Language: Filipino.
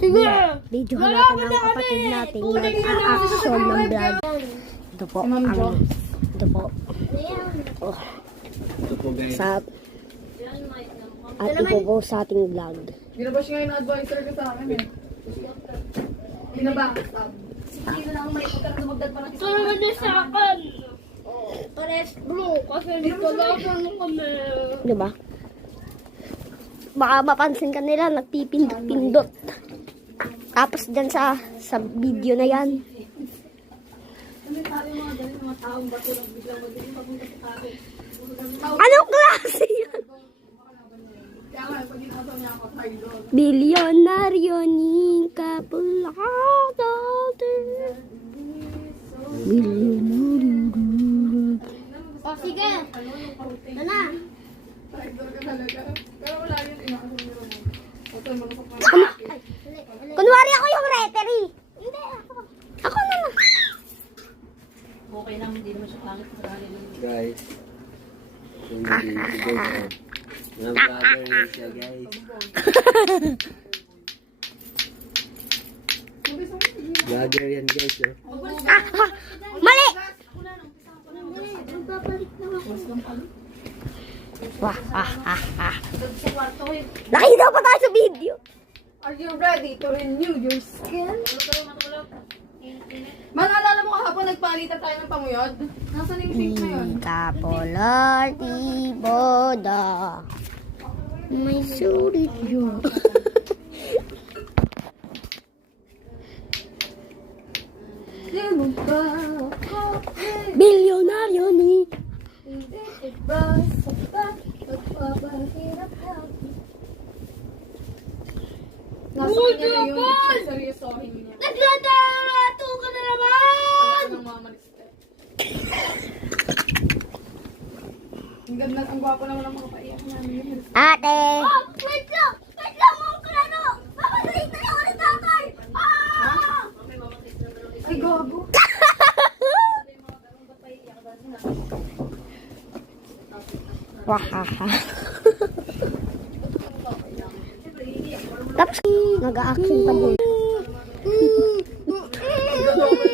Sige! Videohan natin ang kapatid natin nag-a-action ng vlog. Ito po ang... Ito po. Oh. Ito po guys. At ito po sa ating vlog. Ginabas nga yung advisor ko sa akin eh. Ginabas. Hindi na lang may pagkakadumagdag pa ng Ito naman din sa akin. Pares bro, kasi dito lang kami. Diba? Baka mapansin ka nila, nagpipindot-pindot. Tapos dyan sa video na yan. Anong klase yan? Bilyonaryo ni Kapulado. O sige. Ito na. Kunwari ako yung referee. Hindi, ako. Ako na lang. Okay lang, hindi naman siya pangit sa kanila. Guys. Mga vlogger na siya guys. Vlogger yan guys. Oh. Mali! Wah, nakita pa tayo sa video. Are you ready to renew your skin? Naalala mo kahapon nagpalitan tayo ng pamuyod? Nasaan yung pink na yun? Kapolati boda. May sulit yun. Limong ba ako? Bilyonaryo ni. Hindi iba sa magpapahirap natin. Nasa kanya na yung seryosohin niya. Naglatarato ka na naman! Ang mamaliste. Ang ganda, ang gwapo naman ang mga paiyak namin. Ate. Oh, wait lang! Wait lang mga kulano! Mamatay na yung ulit tatay! Ah! Ay, gago. Wahaha. Tapos nag-a-action pa din. Ang ganda